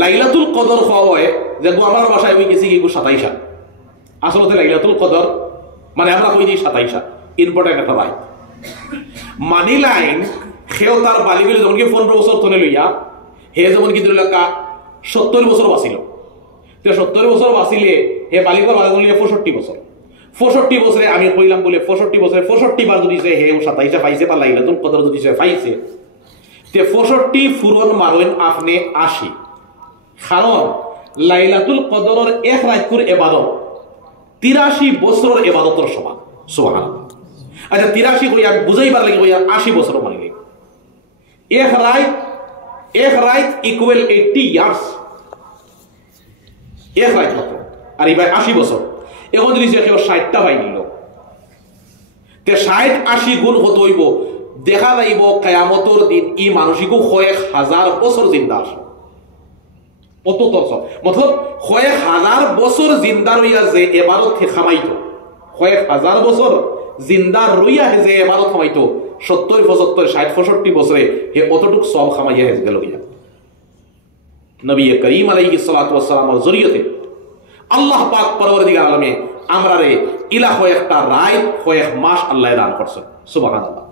লাইলাতুল কদর হওয়া হয় যে আমার বাসায় আমি গেছি কি 27 আসলে লাইলাতুল কদর মানে আমরা কই দিই 27 ইম্পর্টেন্ট একটা রাইট মানি লাইন সেও তার বালিগুলি যখন কি 15 বছর ধরে লইয়া হে যেমন কি ধরিলাকা 70 বছর বাঁচিল 70 বছর বাঁচিলে হে বালিকর বালিগুলি 65 বছর 65 বছরে আমি কইলাম বলে 65 বছরে 65 বার যদি সে হে 27 পাইছে বা লাইলাতুল কদর যদি সে পাইছে তে 65 ফুরন মারইন আপনি 80 কারণ লাইলাতুল কদরের এক রাতকুর ইবাদত 83 বছরের ইবাদতের সমান সুবহানাল্লাহ। আচ্ছা 83 কইয়া বুঝাইবার লাগি কইয়া 80 বছর মানিলে এক রাত ইকুয়াল 80 ইয়ার্স এক রাত মাত্র আর এই ভাই 80 বছর এখন যদি কেউ 60টা ভাই নিল তে 60-80 গুণ হতে হইব দেখা যাইব কিয়ামতের দিন ই মানুষিকও 1000 বছর জিন্দা আছে কত তরস মতলব 1000 বছর জিন্দা রইয়া যে ইবাদত খামাইতো 1000 বছর জিন্দা রইয়া যে ইবাদত খামাইতো 70 75 60 65 বছরে হে অতটুক সব খামাইয়া হে গেল গিয়া নবী করিম আলাইহিস সালাতু ওয়াস সালামের জরিয়তে আল্লাহ পাক পরওয়ারদিগার আলমে আমরারে ইলা হয় একটা রাত হয় এক মাস আল্লাহ দান করছেন সুবহানাল্লাহ।